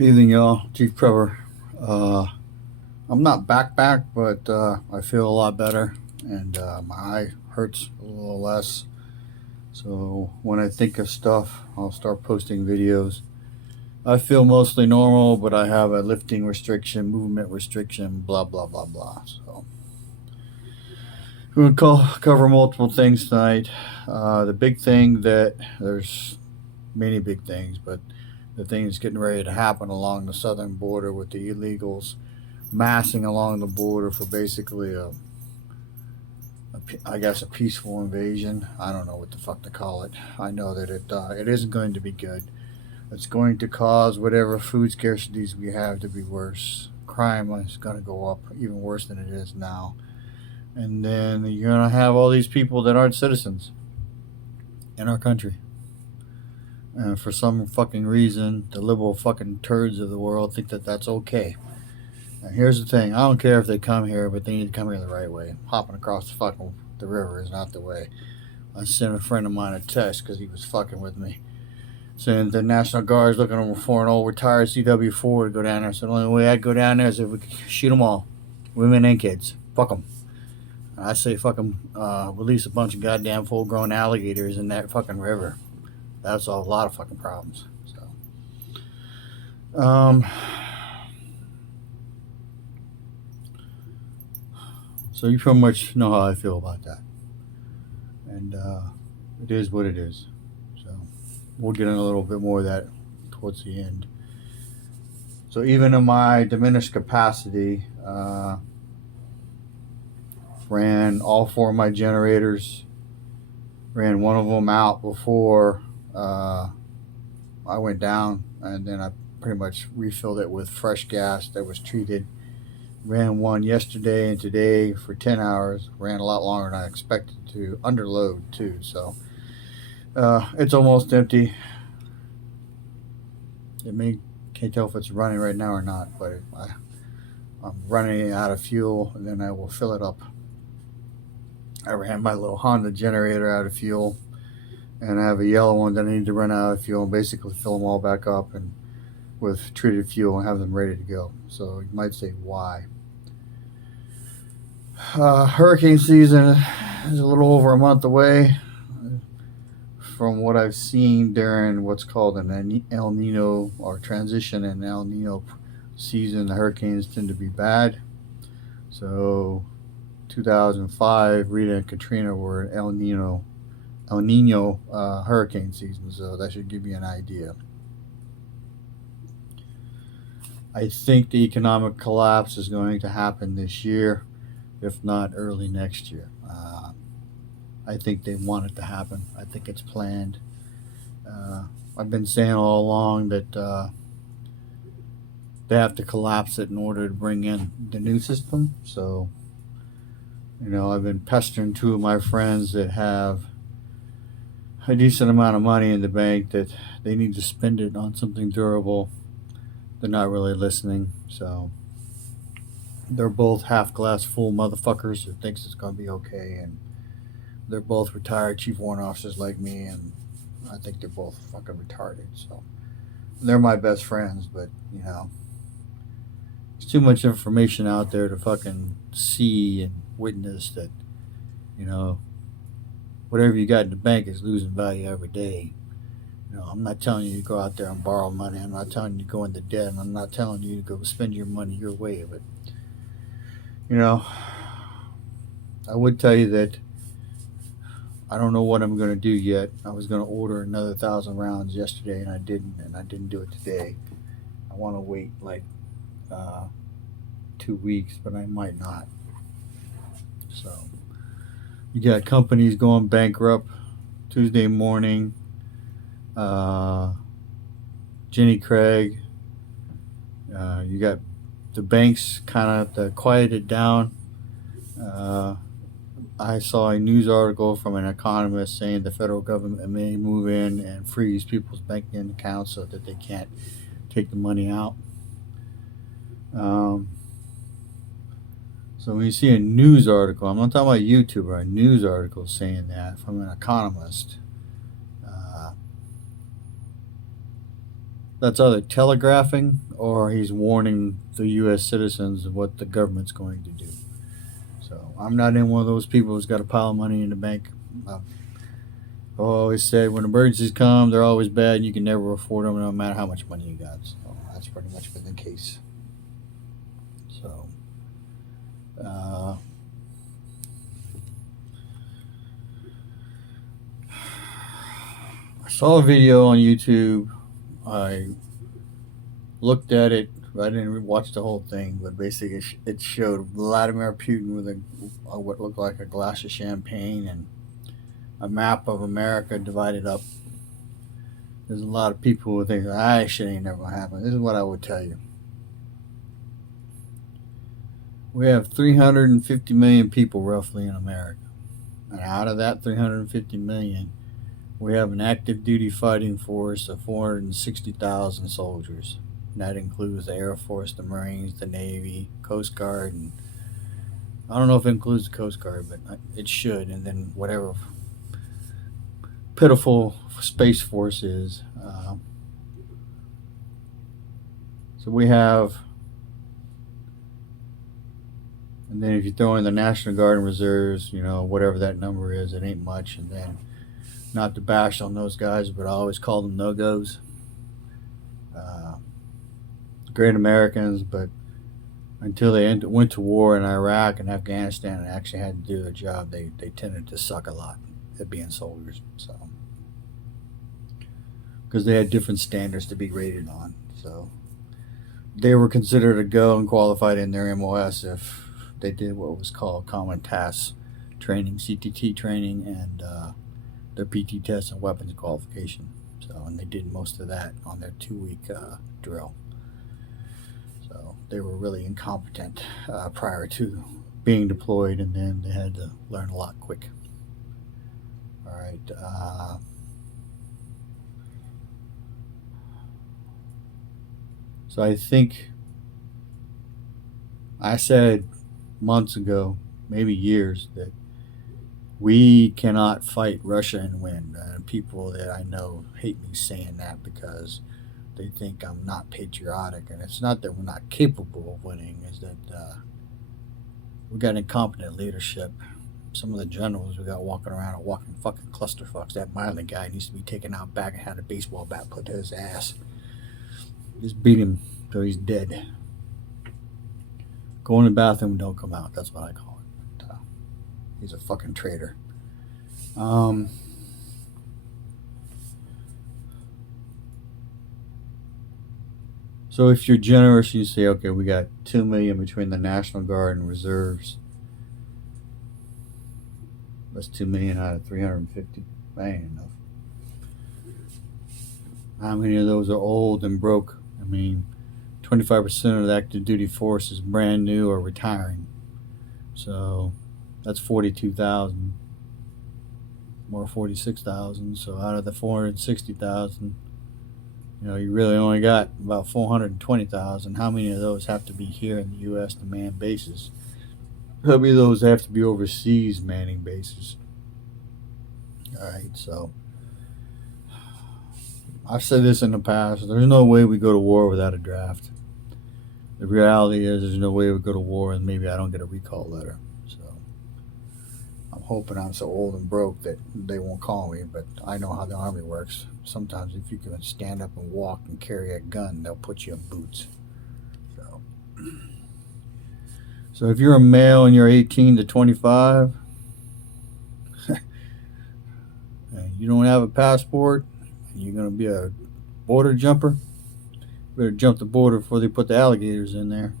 Evening, y'all. Chief Trevor. Uh, I'm not back, but I feel a lot better, and my eye hurts a little less. So when I think of stuff, I'll start posting videos. I feel mostly normal, but I have a lifting restriction, movement restriction, blah blah blah blah. So we're gonna cover multiple things tonight. The big thing that there's many big things, but the thing that's getting ready to happen along the southern border with the illegals massing along the border for basically I guess a peaceful invasion. I don't know what the fuck to call it. I know that it isn't going to be good. It's going to cause whatever food scarcities we have to be worse. Crime is going to go up even worse than it is now. And then you're going to have all these people that aren't citizens in our country. And for some fucking reason, the liberal fucking turds of the world think that that's okay. And here's the thing: I don't care if they come here, but they need to come here the right way. Hopping across the river is not the way. I sent a friend of mine a text because he was fucking with me, saying the National Guard's looking for an old retired CW4 to go down there. So the only way I'd go down there is if we could shoot them all, women and kids. Fuck them. I say fuck them. Release a bunch of goddamn full-grown alligators in that fucking river. That'll solve a lot of fucking problems. So, So you pretty much know how I feel about that, and it is what it is. So we'll get in a little bit more of that towards the end. So even in my diminished capacity, ran all four of my generators. Ran one of them out before I went down, and then I pretty much refilled it with fresh gas that was treated. Ran one yesterday and today for 10 hours. Ran a lot longer than I expected to. Underload too, so it's almost empty. Can't tell if it's running right now or not, but I'm running out of fuel, and then I will fill it up. I ran my little Honda generator out of fuel, and I have a yellow one that I need to run out of fuel and basically fill them all back up and with treated fuel and have them ready to go. So you might say, why? Hurricane season is a little over a month away. From what I've seen during what's called an El Nino or transition in El Nino season, the hurricanes tend to be bad. So 2005, Rita and Katrina were El Nino hurricane season, so that should give you an idea. I think the economic collapse is going to happen this year, if not early next year. I think they want it to happen. I think it's planned. I've been saying all along that they have to collapse it in order to bring in the new system. So, I've been pestering two of my friends that have a decent amount of money in the bank that they need to spend it on something durable. They're not really listening, so they're both half glass full motherfuckers who thinks it's going to be okay, and they're both retired chief warrant officers like me, and I think they're both fucking retarded. So they're my best friends, but there's too much information out there to fucking see and witness that whatever you got in the bank is losing value every day. I'm not telling you to go out there and borrow money. I'm not telling you to go into debt. And I'm not telling you to go spend your money your way. But, I would tell you that I don't know what I'm going to do yet. I was going to order another 1,000 rounds yesterday, and I didn't do it today. I want to wait like 2 weeks, but I might not. So you got companies going bankrupt Tuesday morning. Jenny Craig. You got the banks kind of quieted down. I saw a news article from an economist saying the federal government may move in and freeze people's banking accounts so that they can't take the money out. So when you see a news article, I'm not talking about YouTuber, a news article saying that from an economist, That's either telegraphing or he's warning the U.S. citizens of what the government's going to do. So I'm not in one of those people who's got a pile of money in the bank. I've always said when emergencies come, they're always bad and you can never afford them no matter how much money you got. So that's pretty much been the case. So, uh, I saw a video on YouTube. I looked at it. I didn't watch the whole thing, but basically it showed Vladimir Putin with what looked like a glass of champagne and a map of America divided up. There's a lot of people who think that shit ain't never gonna happen. This is what I would tell you. We have 350 million people roughly in America. And out of that 350 million, we have an active duty fighting force of 460,000 soldiers. And that includes the Air Force, the Marines, the Navy, Coast Guard, and I don't know if it includes the Coast Guard, but it should. And then whatever pitiful Space Force is. So we have, and then if you throw in the National Guard and Reserves, whatever that number is, it ain't much. And then, not to bash on those guys, but I always call them no-goes. Great Americans, but until they went to war in Iraq and Afghanistan and actually had to do their job, they tended to suck a lot at being soldiers. So, because they had different standards to be rated on. So they were considered a go and qualified in their MOS if they did what was called Common Task Training, CTT training, and their PT test and weapons qualification. So, and they did most of that on their 2-week drill. So they were really incompetent prior to being deployed, and then they had to learn a lot quick. All right. So I think I said months ago, maybe years, that we cannot fight Russia and win. People that I know hate me saying that because they think I'm not patriotic. And it's not that we're not capable of winning, it's that we got incompetent leadership. Some of the generals we got walking around are walking fucking clusterfucks. That Miley guy needs to be taken out back and had a baseball bat put to his ass. Just beat him till he's dead. Go in the bathroom and don't come out. That's what I call it. But, he's a fucking traitor. So if you're generous, you say, okay, we got 2 million between the National Guard and reserves. That's 2 million out of 350. That ain't enough. How many of those are old and broke? I mean, 25% of the active duty force is brand new or retiring. So that's 42,000. More 46,000. So out of the 460,000, you really only got about 420,000. How many of those have to be here in the U.S. to man bases? How many of those have to be overseas manning bases? All right, so I've said this in the past. There's no way we go to war without a draft. The reality is there's no way we go to war and maybe I don't get a recall letter. So I'm hoping I'm so old and broke that they won't call me, but I know how the Army works. Sometimes if you can stand up and walk and carry a gun, they'll put you in boots. So if you're a male and you're 18 to 25 and you don't have a passport and you're going to be a border jumper, you better jump the border before they put the alligators in there.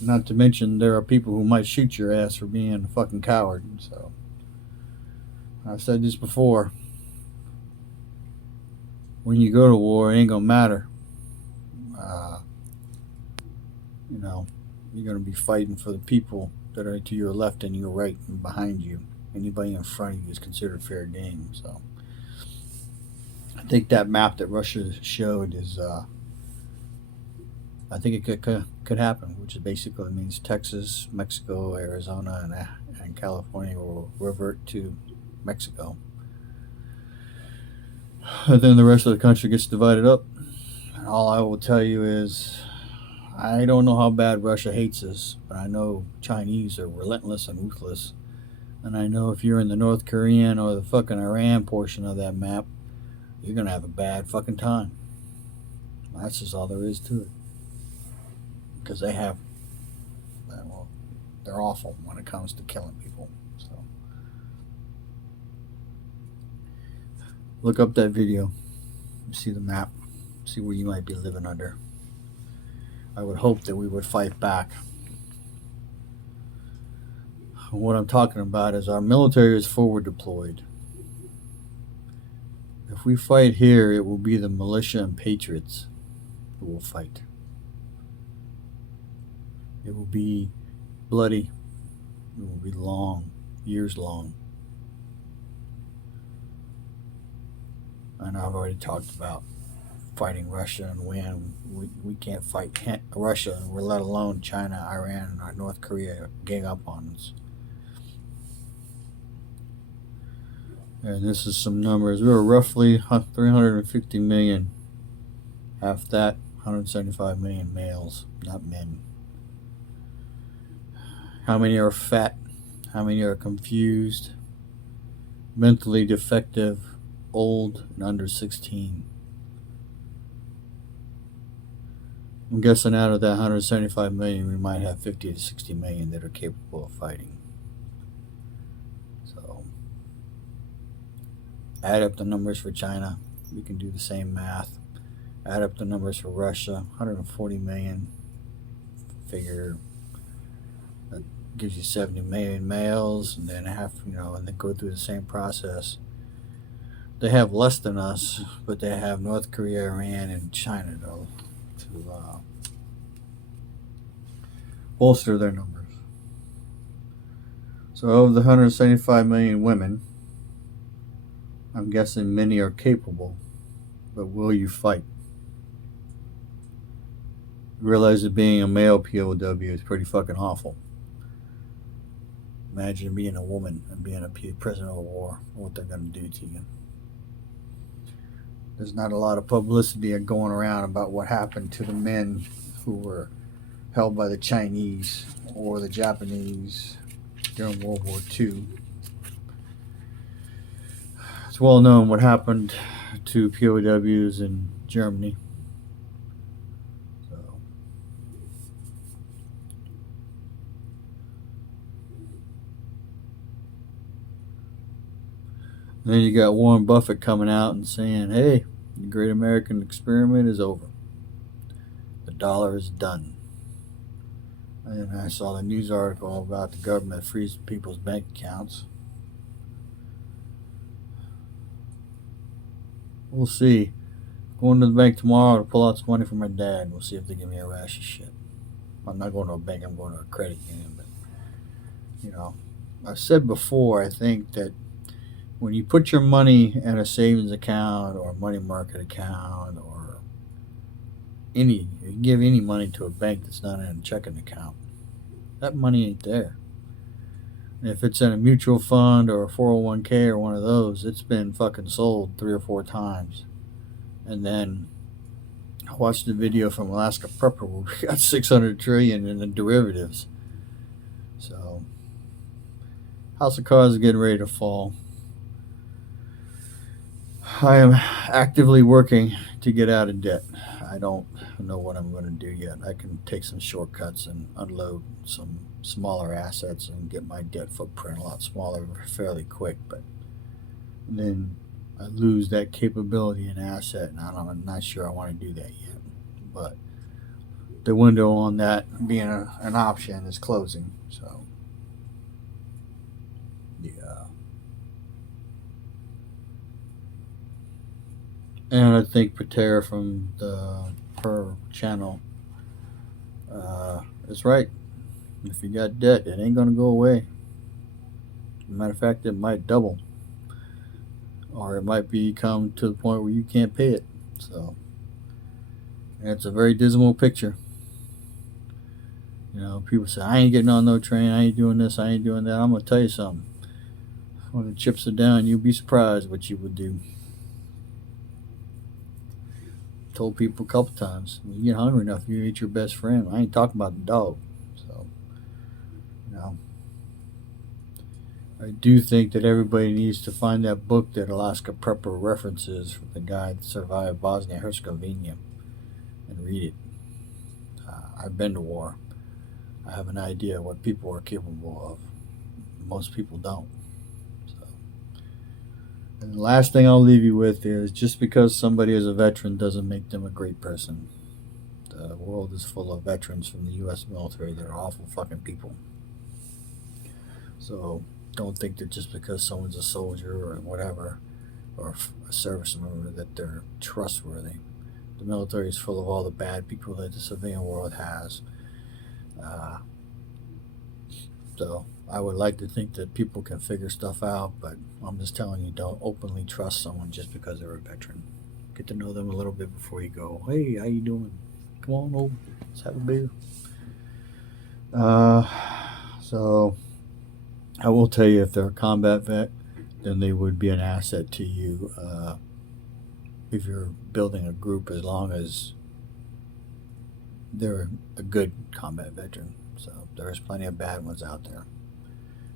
Not to mention there are people who might shoot your ass for being a fucking coward. So I've said this before. When you go to war, it ain't gonna matter. You're gonna be fighting for the people that are to your left and your right and behind you. Anybody in front of you is considered fair game. So I think that map that Russia showed is, I think it could happen, which basically means Texas, Mexico, Arizona, and California will revert to Mexico. And then the rest of the country gets divided up. And all I will tell you is, I don't know how bad Russia hates us, but I know Chinese are relentless and ruthless. And I know if you're in the North Korean or the fucking Iran portion of that map, you're gonna have a bad fucking time. That's just all there is to it. Because they have, well, they're awful when it comes to killing people. So look up that video, see the map, see where you might be living under. I would hope that we would fight back. What I'm talking about is our military is forward deployed. If we fight here, it will be the militia and patriots who will fight. It will be bloody. It will be long, years long. And I've already talked about fighting Russia and when we can't fight Russia, let alone China, Iran, and North Korea gang up on us. And this is some numbers. We were roughly 350 million. Half that, 175 million males, not men. How many are fat? How many are confused, mentally defective, old, and under 16? I'm guessing out of that 175 million, we might have 50 to 60 million that are capable of fighting. So, add up the numbers for China. We can do the same math. Add up the numbers for Russia, 140 million. Figure that gives you 70 million males, and then and then go through the same process. They have less than us, but they have North Korea, Iran, and China though to bolster their numbers. So of the 175 million women, I'm guessing many are capable, but will you fight? Realize that being a male POW is pretty fucking awful. Imagine being a woman and being a prisoner of war, what they're going to do to you. There's not a lot of publicity going around about what happened to the men who were held by the Chinese or the Japanese during World War II. It's well known what happened to POWs in Germany. And then you got Warren Buffett coming out and saying, hey, the great American experiment is over. The dollar is done. And I saw the news article about the government freezing people's bank accounts. We'll see. Going to the bank tomorrow to pull out some money from my dad. We'll see if they give me a rash of shit. I'm not going to a bank, I'm going to a credit union. But, I've said before, I think that when you put your money in a savings account or a money market account or you give any money to a bank that's not in a checking account, that money ain't there. And if it's in a mutual fund or a 401k or one of those, it's been fucking sold 3 or 4 times. And then I watched the video from Alaska Prepper where we got 600 trillion in the derivatives. So, house of cards is getting ready to fall. I am actively working to get out of debt. I don't know what I'm going to do yet. I can take some shortcuts and unload some smaller assets and get my debt footprint a lot smaller fairly quick, but then I lose that capability and asset, and I'm not sure I want to do that yet. But the window on that being an option is closing, so yeah. And I think Patera from her channel is right. If you got debt, it ain't going to go away. Matter of fact, it might double. Or it might come to the point where you can't pay it. So, and it's a very dismal picture. People say, I ain't getting on no train, I ain't doing this, I ain't doing that. I'm going to tell you something. When the chips are down, you'll be surprised what you would do. told people a couple times, when you get hungry enough, you eat your best friend. I ain't talking about the dog. So, you know, I do think that everybody needs to find that book that Alaska Prepper references for the guy that survived Bosnia Herzegovina and read it. I've been to war. I have an idea what people are capable of. Most people don't. So, and the last thing I'll leave you with is just because somebody is a veteran doesn't make them a great person. The world is full of veterans from the U.S. military that are awful fucking people. So don't think that just because someone's a soldier or whatever, or a service member, that they're trustworthy. The military is full of all the bad people that the civilian world has. Uh, so I would like to think that people can figure stuff out, but I'm just telling you, don't openly trust someone just because they're a veteran. Get to know them a little bit before you go. Hey, how you doing? Come on over. Let's have a beer. Uh, so I will tell you, if they're a combat vet, then they would be an asset to you if you're building a group, as long as they're a good combat veteran. So there's plenty of bad ones out there,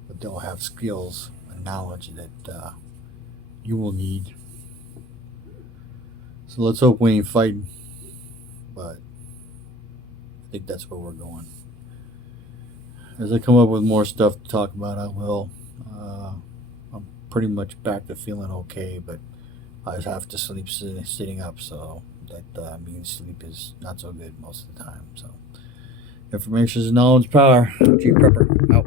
but they'll have skills and knowledge that you will need. So let's hope we ain't fighting, but I think that's where we're going. As I come up with more stuff to talk about, I will. I'm pretty much back to feeling okay, but I have to sleep sitting up, so that means sleep is not so good most of the time. So, information is knowledge power. G Prepper out.